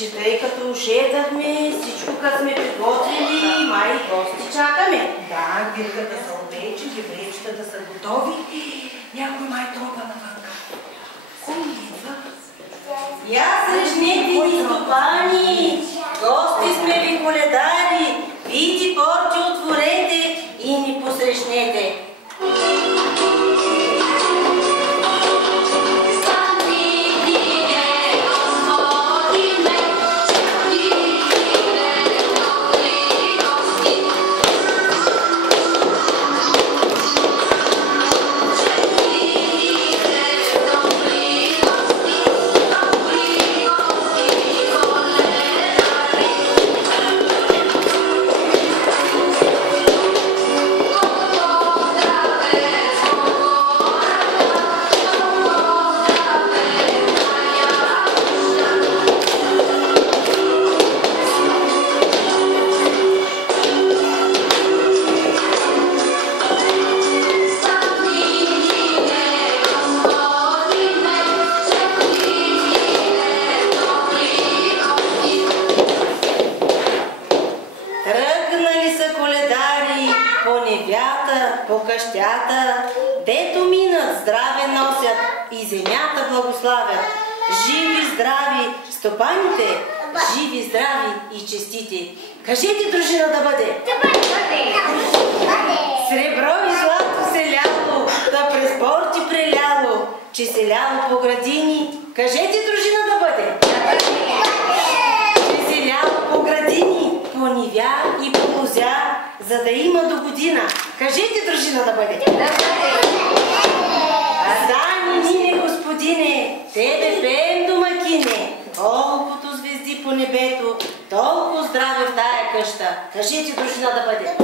че тъй като ушетахме, всичко като сме приготвили, май гости чакаме. Да, гирката са обече, гибречета са готови. Някой май тропа навънка. Кой идва? Я срещнете ни, стопани! Гости сме ви коледари! Види порти отворете и ни посрещнете! полата, по къщата, дето минат, здраве носят и земята благославят. Живи, здрави, стопаните, живи, здрави и честити. Кажете, дружина, да бъде. Да бъде. Сребро и злато се ляло, да през порти преляло, че се ляло по градини. Кажете, дружина, да бъде. Че се ляло по градини, по нивя и по лозя, за да има до година. Кажете, дружина, да бъде. Стани, мине, господине, тебе пеем, домакине. Колкото звезди по небето, толкова здраве в тая къща. Кажете, дружина, да бъде.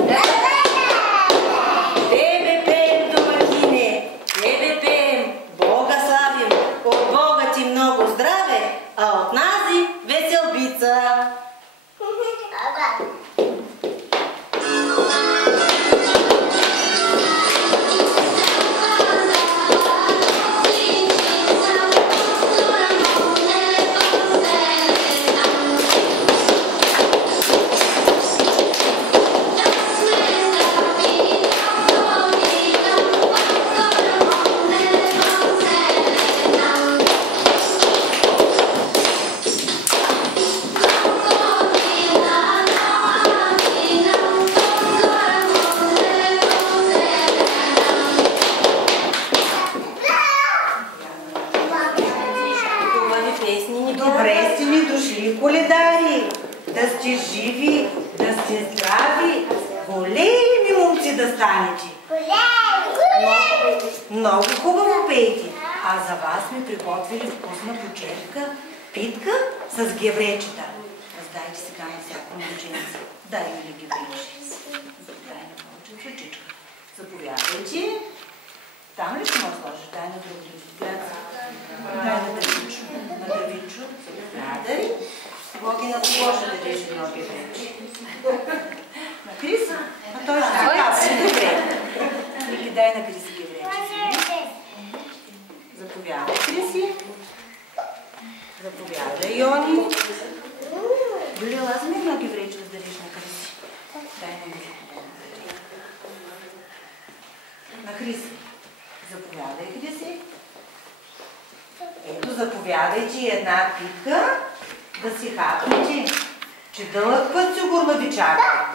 Тебе пеем, домакине, тебе пеем, Бога славим. От Бога ти много здраве, а от нази веселбица. Добре сте ми дошли, коледари! Да сте живи, да сте здрави, големи момци да станете. Много хубаво пеете. А за вас сме приготвили вкусна почерка, питка с гевречета. Раздайте сега на всяко момченце. Дай ми ли геврече? Дай на повече ключичка. Заповядайте. Там ли ще ме сложиш? Дай на друг лице. Дай на Давичо. На Давичо. Заповядай. Боги на кого ще дадеш едно геврече? На Криса? А той ще казва. Добре. Или дай на Криси геврече. Заповядай, Криси. Заповядай, Йони. Юлия, лаза ми едно геврече да дадеш на Криси. Дай на Криси. На Хриси. Заповядай, Хриси. Ето, заповядайте една питка да си хапнете, че дълъг път сигурно ви чака.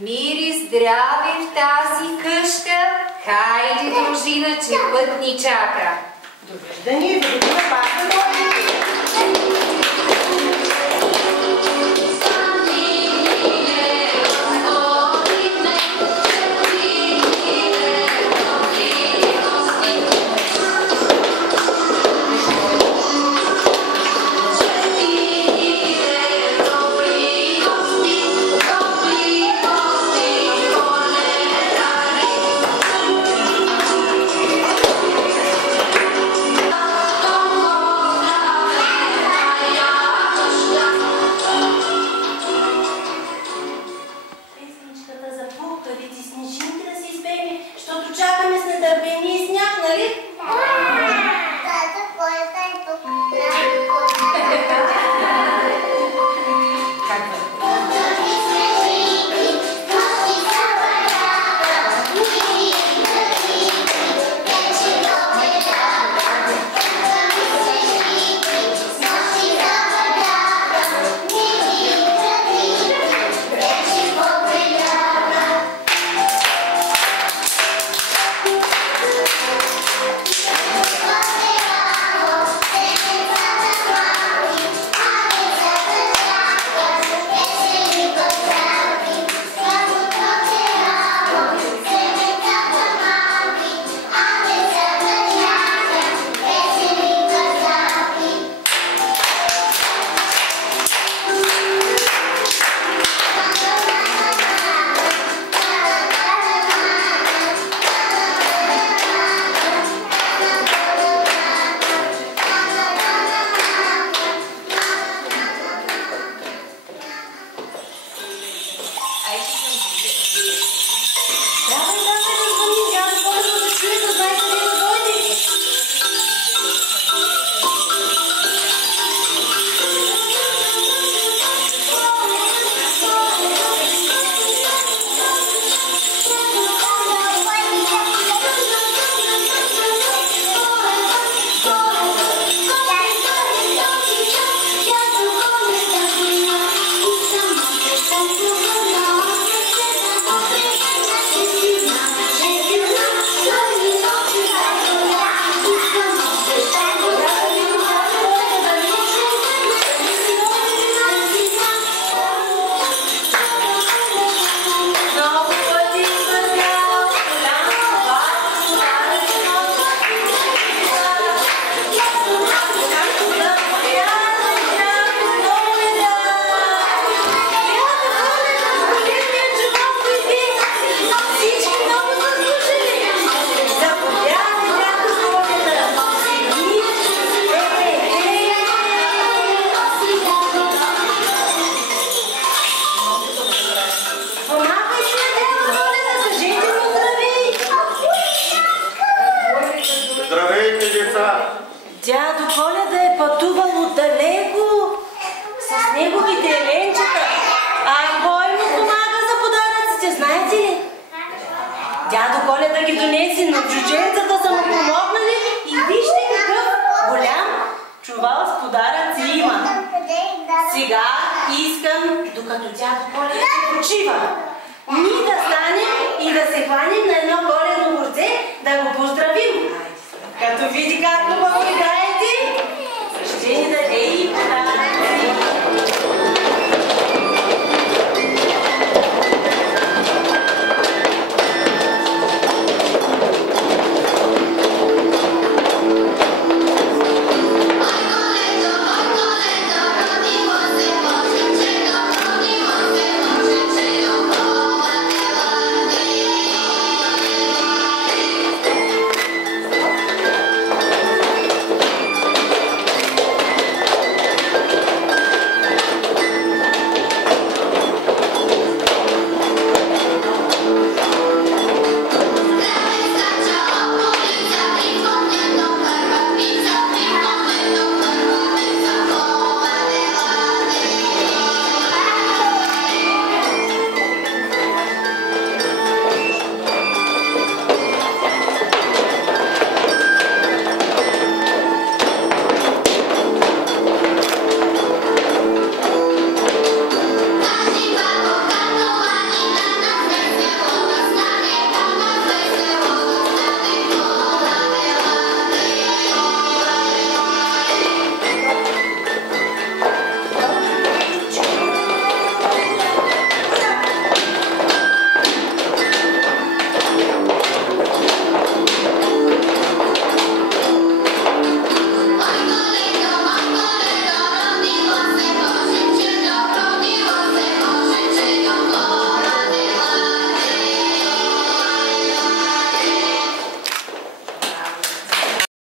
Мир и здраве в тази къща, хайде, дружина, че път ни чака. Довиждане, да година пак да дойдете. ги донеси, но чученцата са му помогнали и вижте какъв голям чувал с подаръци има. Сега искам, докато дядо Коледа се почива, ние да станем и да се хванем на едно коледно борце, да го поздравим. Като види как хубаво играете, ще ни даде и